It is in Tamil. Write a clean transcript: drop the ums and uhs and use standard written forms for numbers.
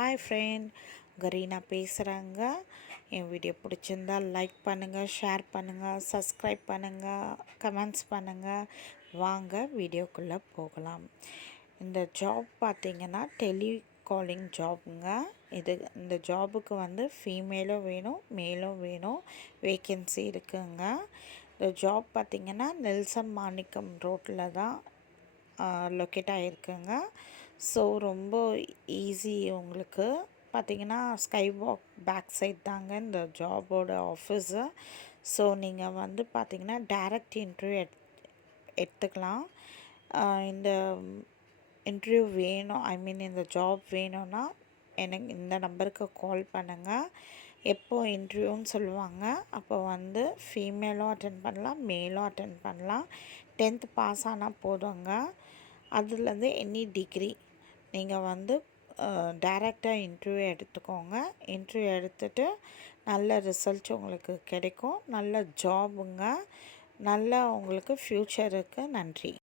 ஹாய் ஃப்ரெண்ட், கரீனா பேசுகிறேங்க. என் வீடியோ பிடிச்சிருந்தா லைக் பண்ணுங்கள், ஷேர் பண்ணுங்கள், சப்ஸ்கிரைப் பண்ணுங்கள், கமெண்ட்ஸ் பண்ணுங்கள். வாங்க வீடியோக்குள்ளே போகலாம். இந்த ஜாப் பார்த்திங்கன்னா டெலிகாலிங் ஜாப்புங்க. இந்த ஜாபுக்கு வந்து ஃபீமேலும் வேணும், மேலும் வேணும். வேக்கன்சி இருக்குங்க. இந்த ஜாப் பார்த்திங்கன்னா நெல்சன் மாணிக்கம் ரோட்டில் தான் லொக்கேட் ஆகிருக்குங்க. ஸோ ரொம்ப ஈஸி. உங்களுக்கு பார்த்திங்கன்னா ஸ்கை வாக் பேக் சைட் தாங்க இந்த ஜாபோட ஆஃபீஸு. ஸோ நீங்கள் வந்து பார்த்திங்கன்னா டைரக்ட் இன்டர்வியூ எடுத்துக்கலாம். இந்த இன்டர்வியூ வேணும், இந்த ஜாப் வேணும்னா எனக்கு இந்த நம்பருக்கு கால் பண்ணுங்கள். எப்போ இன்டர்வியூன்னு சொல்லுவாங்க. அப்போ வந்து ஃபீமேலும் அட்டென்ட் பண்ணலாம், மேலும் அட்டென்ட் பண்ணலாம். 10th பாஸ் ஆனால் போதுங்க. அதுலேருந்து எனி டிகிரி நீங்கள் வந்து டைரெக்டாக இன்டர்வியூ எடுத்துக்கோங்க. இன்டர்வியூ எடுத்துகிட்டு நல்ல ரிசல்ட் உங்களுக்கு கிடைக்கும். நல்ல ஜாபுங்க. நல்ல உங்களுக்கு ஃப்யூச்சர் இருக்குது. நன்றி.